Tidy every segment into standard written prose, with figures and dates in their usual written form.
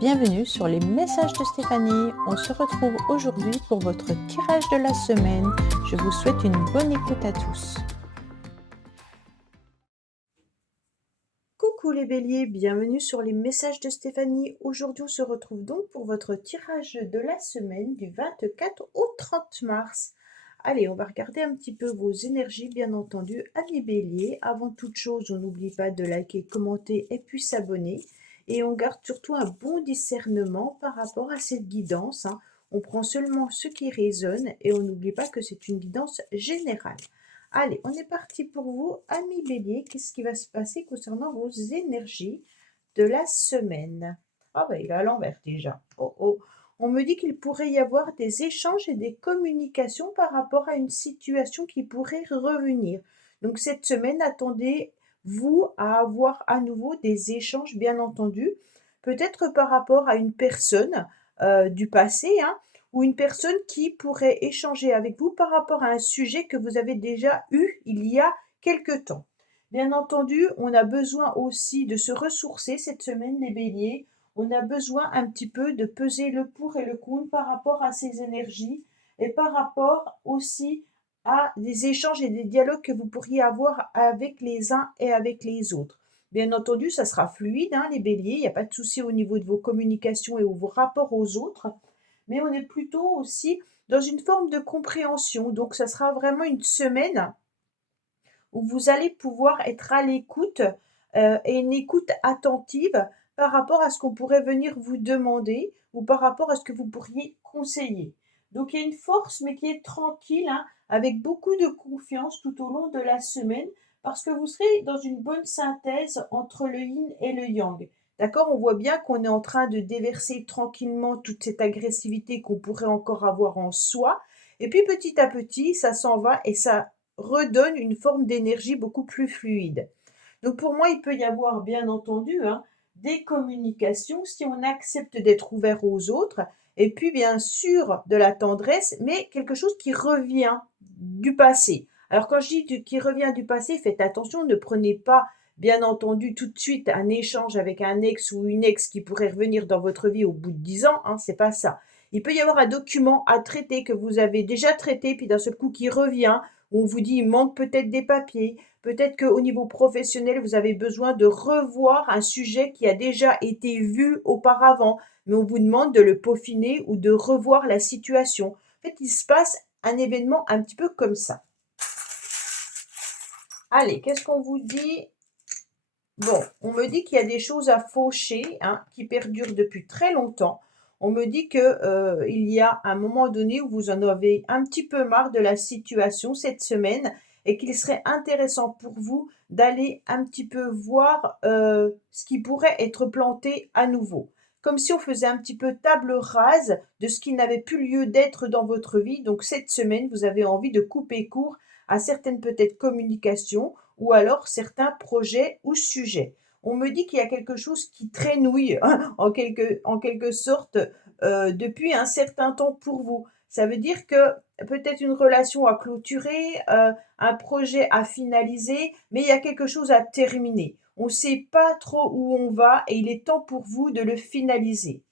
Bienvenue sur les messages de Stéphanie. On se retrouve aujourd'hui pour votre tirage de la semaine. Je vous souhaite une bonne écoute à tous. Coucou les béliers, bienvenue sur les messages de Stéphanie. Aujourd'hui, on se retrouve donc pour votre tirage de la semaine du 24 au 30 mars. Allez, on va regarder un petit peu vos énergies, bien entendu, amis béliers. Avant toute chose, on n'oublie pas de liker, commenter et puis s'abonner. Et on garde surtout un bon discernement par rapport à cette guidance. On prend seulement ce qui résonne et on n'oublie pas que c'est une guidance générale. Allez, on est parti pour vous, amis bélier. Qu'est-ce qui va se passer concernant vos énergies de la semaine? Ah ben, il est à l'envers déjà. Oh oh. On me dit qu'il pourrait y avoir des échanges et des communications par rapport à une situation qui pourrait revenir. Donc cette semaine, attendez-vous à avoir à nouveau des échanges, bien entendu, peut-être par rapport à une personne du passé, ou une personne qui pourrait échanger avec vous par rapport à un sujet que vous avez déjà eu il y a quelque temps. Bien entendu, on a besoin aussi de se ressourcer cette semaine, les béliers. On a besoin un petit peu de peser le pour et le contre par rapport à ces énergies et par rapport aussi à des échanges et des dialogues que vous pourriez avoir avec les uns et avec les autres. Bien entendu, ça sera fluide, les béliers, il n'y a pas de souci au niveau de vos communications et de vos rapports aux autres, mais on est plutôt aussi dans une forme de compréhension. Donc, ça sera vraiment une semaine où vous allez pouvoir être à l'écoute et une écoute attentive par rapport à ce qu'on pourrait venir vous demander ou par rapport à ce que vous pourriez conseiller. Donc, il y a une force, mais qui est tranquille, avec beaucoup de confiance tout au long de la semaine, parce que vous serez dans une bonne synthèse entre le yin et le yang. D'accord? On voit bien qu'on est en train de déverser tranquillement toute cette agressivité qu'on pourrait encore avoir en soi. Et puis petit à petit, ça s'en va et ça redonne une forme d'énergie beaucoup plus fluide. Donc pour moi, il peut y avoir bien entendu des communications si on accepte d'être ouvert aux autres, et puis bien sûr de la tendresse, mais quelque chose qui revient du passé. Alors quand je dis qui revient du passé, faites attention, ne prenez pas bien entendu tout de suite un échange avec un ex ou une ex qui pourrait revenir dans votre vie au bout de 10 ans, c'est pas ça. Il peut y avoir un document à traiter que vous avez déjà traité, puis d'un seul coup qui revient, où on vous dit il manque peut-être des papiers, peut-être qu'au niveau professionnel, vous avez besoin de revoir un sujet qui a déjà été vu auparavant, mais on vous demande de le peaufiner ou de revoir la situation. En fait, il se passe un événement un petit peu comme ça. Allez, qu'est-ce qu'on vous dit? Bon, on me dit qu'il y a des choses à faucher, qui perdurent depuis très longtemps. On me dit que il y a un moment donné où vous en avez un petit peu marre de la situation cette semaine et qu'il serait intéressant pour vous d'aller un petit peu voir ce qui pourrait être planté à nouveau. Comme si on faisait un petit peu table rase de ce qui n'avait plus lieu d'être dans votre vie. Donc cette semaine, vous avez envie de couper court à certaines peut-être communications ou alors certains projets ou sujets. On me dit qu'il y a quelque chose qui traînouille en quelque sorte depuis un certain temps pour vous. Ça veut dire que peut-être une relation à clôturer, un projet à finaliser, mais il y a quelque chose à terminer. On ne sait pas trop où on va et il est temps pour vous de le finaliser.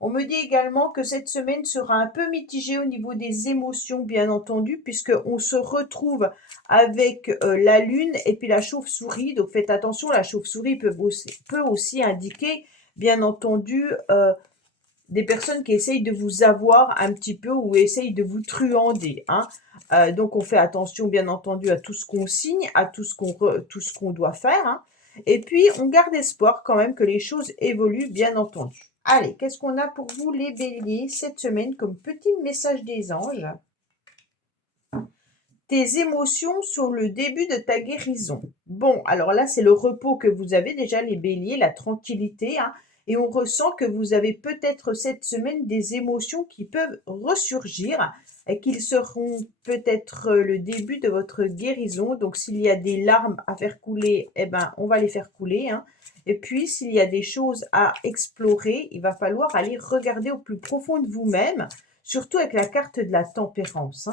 On me dit également que cette semaine sera un peu mitigée au niveau des émotions, bien entendu, puisqu'on se retrouve avec la lune et puis la chauve-souris. Donc faites attention, la chauve-souris peut aussi indiquer, bien entendu, des personnes qui essayent de vous avoir un petit peu ou essayent de vous truander. Donc on fait attention, bien entendu, à tout ce qu'on signe, à tout ce qu'on doit faire. Et puis on garde espoir quand même que les choses évoluent, bien entendu. Allez, qu'est-ce qu'on a pour vous les béliers cette semaine comme petit message des anges? Tes émotions sur le début de ta guérison. Bon, alors là, c'est le repos que vous avez déjà, les béliers, la tranquillité, et on ressent que vous avez peut-être cette semaine des émotions qui peuvent ressurgir et qu'ils seront peut-être le début de votre guérison. Donc, s'il y a des larmes à faire couler, on va les faire couler. Et puis, s'il y a des choses à explorer, il va falloir aller regarder au plus profond de vous-même, surtout avec la carte de la tempérance.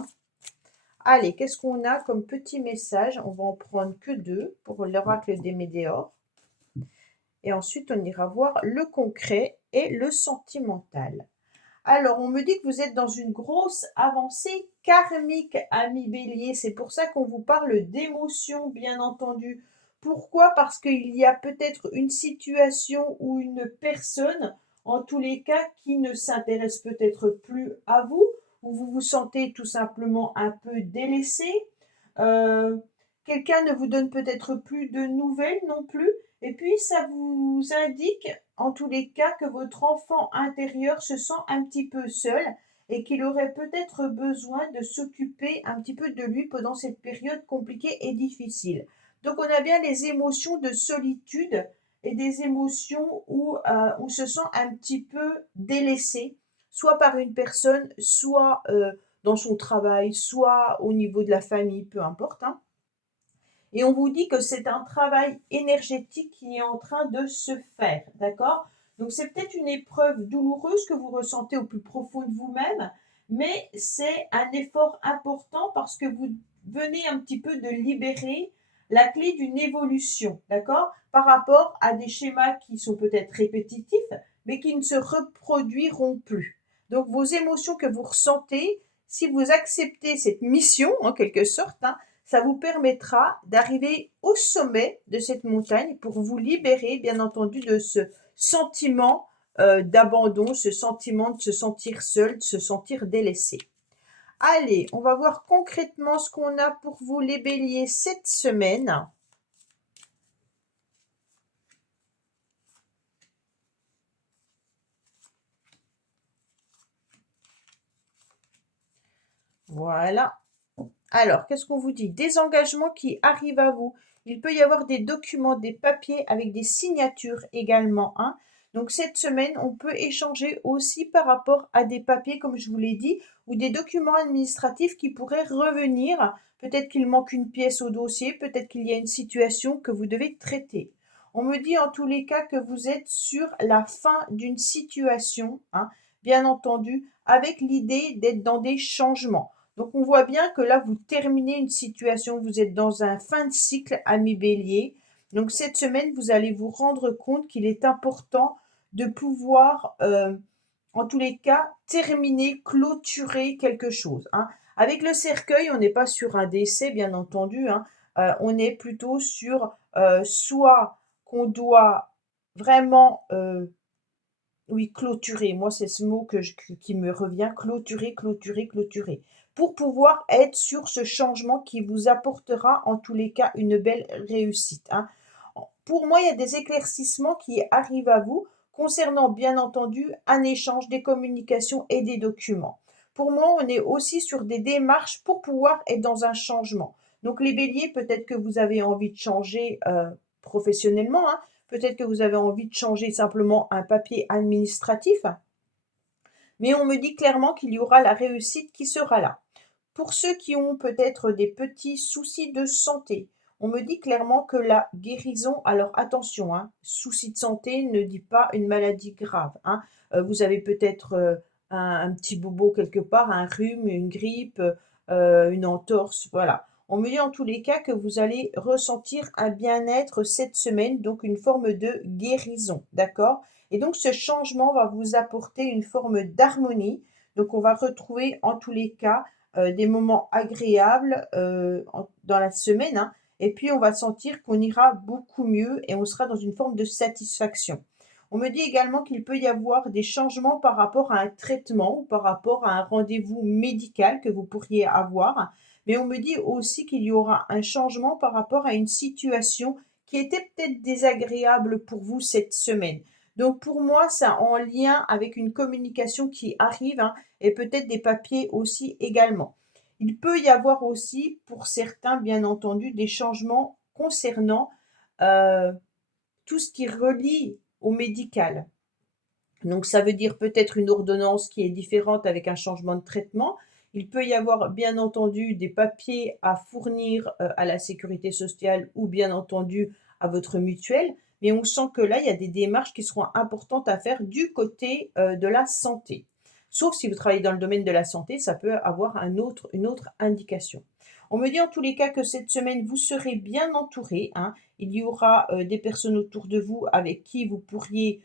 Allez, qu'est-ce qu'on a comme petit message? On va en prendre que deux pour l'oracle des Médéors. Et ensuite, on ira voir le concret et le sentimental. Alors, on me dit que vous êtes dans une grosse avancée karmique, ami Bélier. C'est pour ça qu'on vous parle d'émotions, bien entendu. Pourquoi? Parce qu'il y a peut-être une situation ou une personne, en tous les cas, qui ne s'intéresse peut-être plus à vous, ou vous vous sentez tout simplement un peu délaissé. Euh, Quelqu'un ne vous donne peut-être plus de nouvelles non plus. Et puis, ça vous indique, en tous les cas, que votre enfant intérieur se sent un petit peu seul et qu'il aurait peut-être besoin de s'occuper un petit peu de lui pendant cette période compliquée et difficile. Donc, on a bien les émotions de solitude et des émotions où on se sent un petit peu délaissé, soit par une personne, soit dans son travail, soit au niveau de la famille, peu importe, hein. Et on vous dit que c'est un travail énergétique qui est en train de se faire, d'accord? Donc c'est peut-être une épreuve douloureuse que vous ressentez au plus profond de vous-même, mais c'est un effort important parce que vous venez un petit peu de libérer la clé d'une évolution, d'accord? Par rapport à des schémas qui sont peut-être répétitifs, mais qui ne se reproduiront plus. Donc vos émotions que vous ressentez, si vous acceptez cette mission, en quelque sorte, hein, ça vous permettra d'arriver au sommet de cette montagne pour vous libérer, bien entendu, de ce sentiment d'abandon, ce sentiment de se sentir seul, de se sentir délaissé. Allez, on va voir concrètement ce qu'on a pour vous les béliers cette semaine. Voilà. Alors, qu'est-ce qu'on vous dit? Des engagements qui arrivent à vous. Il peut y avoir des documents, des papiers avec des signatures également, hein. Donc cette semaine, on peut échanger aussi par rapport à des papiers, comme je vous l'ai dit, ou des documents administratifs qui pourraient revenir. Peut-être qu'il manque une pièce au dossier, peut-être qu'il y a une situation que vous devez traiter. On me dit en tous les cas que vous êtes sur la fin d'une situation, hein, bien entendu, avec l'idée d'être dans des changements. Donc on voit bien que là, vous terminez une situation, vous êtes dans un fin de cycle, ami Bélier. Donc cette semaine, vous allez vous rendre compte qu'il est important de pouvoir, en tous les cas, terminer, clôturer quelque chose, hein. Avec le cercueil, on n'est pas sur un décès, bien entendu, hein. On est plutôt sur soit qu'on doit vraiment oui, clôturer. Moi, c'est ce mot qui me revient. Clôturer, clôturer, clôturer. Pour pouvoir être sur ce changement qui vous apportera en tous les cas une belle réussite, hein. Pour moi, il y a des éclaircissements qui arrivent à vous concernant bien entendu un échange, des communications et des documents. Pour moi, on est aussi sur des démarches pour pouvoir être dans un changement. Donc les béliers, peut-être que vous avez envie de changer professionnellement, hein. Peut-être que vous avez envie de changer simplement un papier administratif, mais on me dit clairement qu'il y aura la réussite qui sera là. Pour ceux qui ont peut-être des petits soucis de santé, on me dit clairement que la guérison, alors attention, hein, souci de santé ne dit pas une maladie grave, hein. Vous avez peut-être un petit bobo quelque part, un rhume, une grippe, une entorse, voilà. On me dit en tous les cas que vous allez ressentir un bien-être cette semaine, donc une forme de guérison, d'accord? Et donc ce changement va vous apporter une forme d'harmonie. Donc on va retrouver en tous les cas des moments agréables dans la semaine, hein. Et puis on va sentir qu'on ira beaucoup mieux et on sera dans une forme de satisfaction. On me dit également qu'il peut y avoir des changements par rapport à un traitement ou par rapport à un rendez-vous médical que vous pourriez avoir. Mais on me dit aussi qu'il y aura un changement par rapport à une situation qui était peut-être désagréable pour vous cette semaine. Donc pour moi, ça en lien avec une communication qui arrive, hein, et peut-être des papiers aussi également. Il peut y avoir aussi, pour certains, bien entendu, des changements concernant tout ce qui relie au médical. Donc ça veut dire peut-être une ordonnance qui est différente avec un changement de traitement. Il peut y avoir bien entendu des papiers à fournir à la sécurité sociale ou bien entendu à votre mutuelle. Mais on sent que là, il y a des démarches qui seront importantes à faire du côté de la santé. Sauf si vous travaillez dans le domaine de la santé, ça peut avoir une autre indication. On me dit en tous les cas que cette semaine, vous serez bien entouré, hein. Il y aura des personnes autour de vous avec qui vous pourriez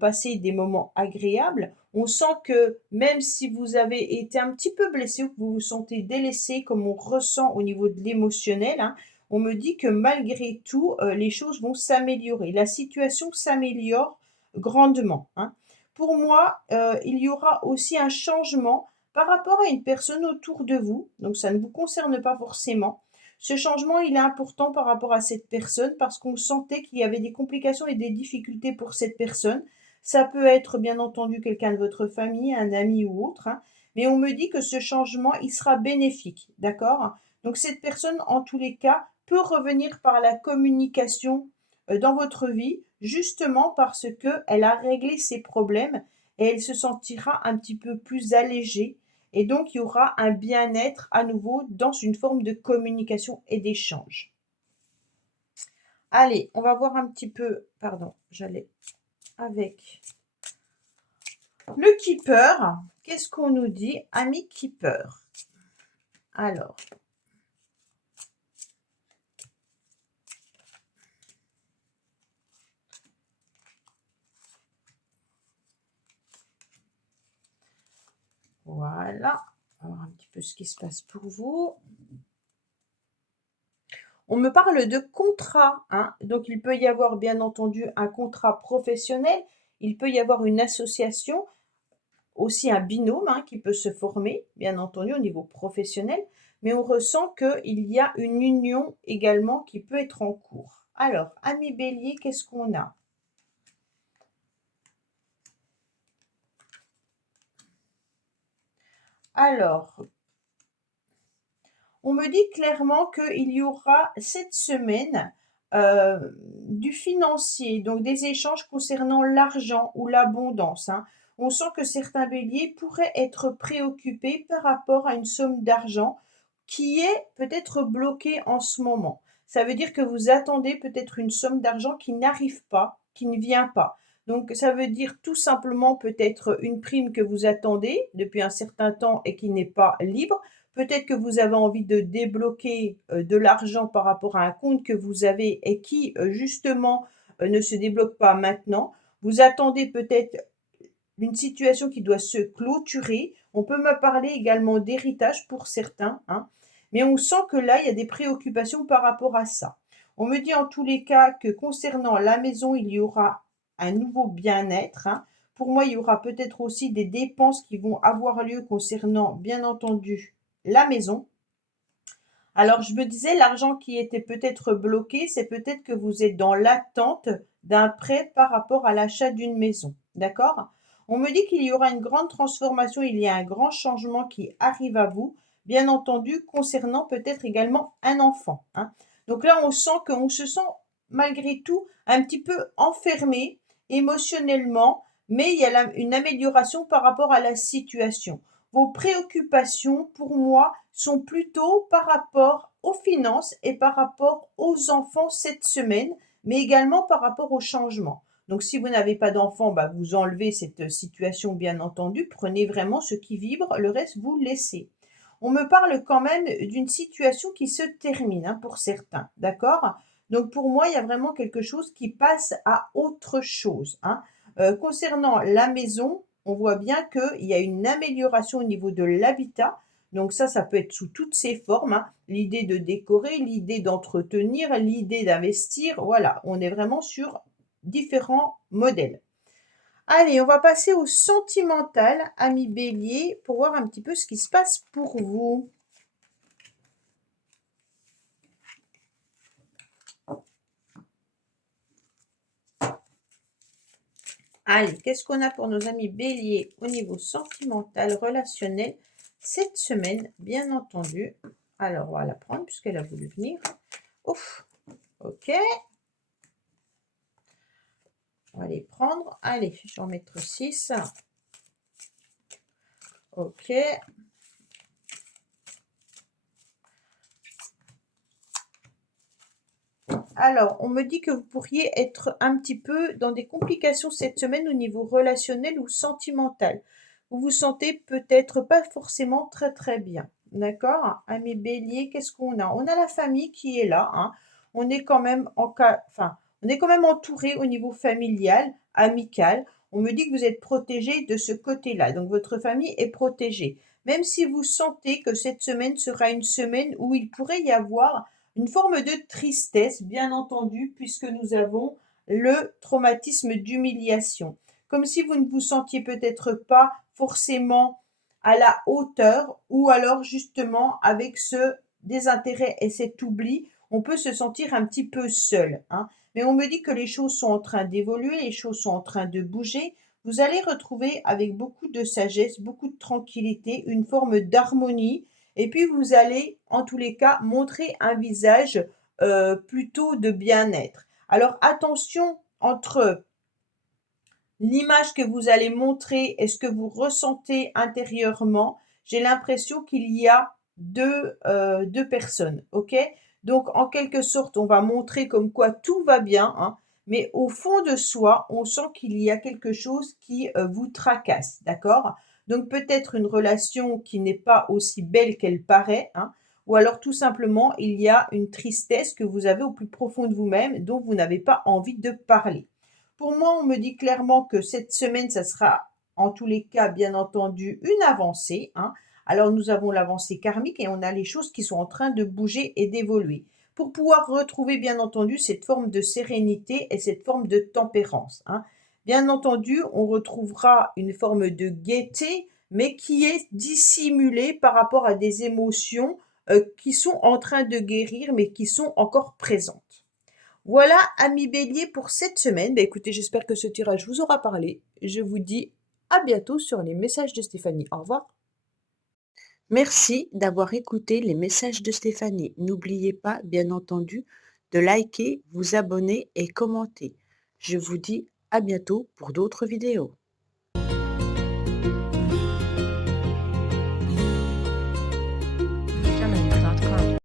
passer des moments agréables. On sent que même si vous avez été un petit peu blessé ou que vous vous sentez délaissé, comme on ressent au niveau de l'émotionnel, hein, on me dit que malgré tout, les choses vont s'améliorer. La situation s'améliore grandement, hein. Pour moi, il y aura aussi un changement par rapport à une personne autour de vous, donc ça ne vous concerne pas forcément. Ce changement, il est important par rapport à cette personne parce qu'on sentait qu'il y avait des complications et des difficultés pour cette personne. Ça peut être bien entendu quelqu'un de votre famille, un ami ou autre, hein, mais on me dit que ce changement, il sera bénéfique, d'accord? Donc cette personne, en tous les cas, peut revenir par la communication dans votre vie, justement parce qu'elle a réglé ses problèmes et elle se sentira un petit peu plus allégée. Et donc, il y aura un bien-être à nouveau dans une forme de communication et d'échange. Allez, on va voir un petit peu, pardon, j'allais avec le Keeper. Qu'est-ce qu'on nous dit, ami Keeper? Alors, voilà, on va voir un petit peu ce qui se passe pour vous. On me parle de contrat, hein. Donc il peut y avoir bien entendu un contrat professionnel, il peut y avoir une association, aussi un binôme hein, qui peut se former, bien entendu au niveau professionnel, mais on ressent qu'il y a une union également qui peut être en cours. Alors, ami Bélier, qu'est-ce qu'on a? Alors, on me dit clairement qu'il y aura cette semaine du financier, donc des échanges concernant l'argent ou l'abondance, hein. On sent que certains béliers pourraient être préoccupés par rapport à une somme d'argent qui est peut-être bloquée en ce moment. Ça veut dire que vous attendez peut-être une somme d'argent qui n'arrive pas, qui ne vient pas. Donc ça veut dire tout simplement peut-être une prime que vous attendez depuis un certain temps et qui n'est pas libre. Peut-être que vous avez envie de débloquer de l'argent par rapport à un compte que vous avez et qui justement ne se débloque pas maintenant. Vous attendez peut-être une situation qui doit se clôturer. On peut me parler également d'héritage pour certains, hein. Mais on sent que là, il y a des préoccupations par rapport à ça. On me dit en tous les cas que concernant la maison, il y aura un nouveau bien-être, hein. Pour moi, il y aura peut-être aussi des dépenses qui vont avoir lieu concernant, bien entendu, la maison. Alors, je me disais, l'argent qui était peut-être bloqué, c'est peut-être que vous êtes dans l'attente d'un prêt par rapport à l'achat d'une maison. D'accord? On me dit qu'il y aura une grande transformation, il y a un grand changement qui arrive à vous, bien entendu, concernant peut-être également un enfant, hein. Donc là, on sent qu'on se sent malgré tout un petit peu enfermé émotionnellement, mais il y a une amélioration par rapport à la situation. Vos préoccupations, pour moi, sont plutôt par rapport aux finances et par rapport aux enfants cette semaine, mais également par rapport au changement. Donc, si vous n'avez pas d'enfants, bah, vous enlevez cette situation, bien entendu. Prenez vraiment ce qui vibre, le reste, vous laissez. On me parle quand même d'une situation qui se termine hein, pour certains, d'accord? Donc, pour moi, il y a vraiment quelque chose qui passe à autre chose, hein. Concernant la maison, on voit bien qu'il y a une amélioration au niveau de l'habitat. Donc ça peut être sous toutes ses formes, hein. L'idée de décorer, l'idée d'entretenir, l'idée d'investir. Voilà, on est vraiment sur différents modèles. Allez, on va passer au sentimental, ami Bélier, pour voir un petit peu ce qui se passe pour vous. Allez, qu'est-ce qu'on a pour nos amis Bélier au niveau sentimental, relationnel cette semaine, bien entendu. Alors, on va la prendre puisqu'elle a voulu venir. Ouf, ok. On va les prendre. Allez, je vais en mettre 6. Ok. Alors, on me dit que vous pourriez être un petit peu dans des complications cette semaine au niveau relationnel ou sentimental. Vous vous sentez peut-être pas forcément très très bien. D'accord? Amis Bélier, qu'est-ce qu'on a? On a la famille qui est là, hein. On est quand même on est quand même entouré au niveau familial, amical. On me dit que vous êtes protégé de ce côté-là, donc votre famille est protégée. Même si vous sentez que cette semaine sera une semaine où il pourrait y avoir une forme de tristesse, bien entendu, puisque nous avons le traumatisme d'humiliation. Comme si vous ne vous sentiez peut-être pas forcément à la hauteur ou alors justement avec ce désintérêt et cet oubli, on peut se sentir un petit peu seul, hein. Mais on me dit que les choses sont en train d'évoluer, les choses sont en train de bouger. Vous allez retrouver avec beaucoup de sagesse, beaucoup de tranquillité, une forme d'harmonie. Et puis vous allez, en tous les cas, montrer un visage plutôt de bien-être. Alors attention entre l'image que vous allez montrer et ce que vous ressentez intérieurement, j'ai l'impression qu'il y a deux personnes, ok? Donc, en quelque sorte, on va montrer comme quoi tout va bien, hein, mais au fond de soi, on sent qu'il y a quelque chose qui vous tracasse, d'accord? Donc, peut-être une relation qui n'est pas aussi belle qu'elle paraît, hein, ou alors tout simplement, il y a une tristesse que vous avez au plus profond de vous-même dont vous n'avez pas envie de parler. Pour moi, on me dit clairement que cette semaine, ça sera en tous les cas, bien entendu, une avancée, hein. Alors nous avons l'avancée karmique et on a les choses qui sont en train de bouger et d'évoluer. Pour pouvoir retrouver, bien entendu, cette forme de sérénité et cette forme de tempérance, hein. Bien entendu, on retrouvera une forme de gaieté, mais qui est dissimulée par rapport à des émotions qui sont en train de guérir, mais qui sont encore présentes. Voilà, amis bélier, pour cette semaine. Bah, écoutez, j'espère que ce tirage vous aura parlé. Je vous dis à bientôt sur les messages de Stéphanie. Au revoir. Merci d'avoir écouté les messages de Stéphanie. N'oubliez pas, bien entendu, de liker, vous abonner et commenter. Je vous dis à bientôt pour d'autres vidéos.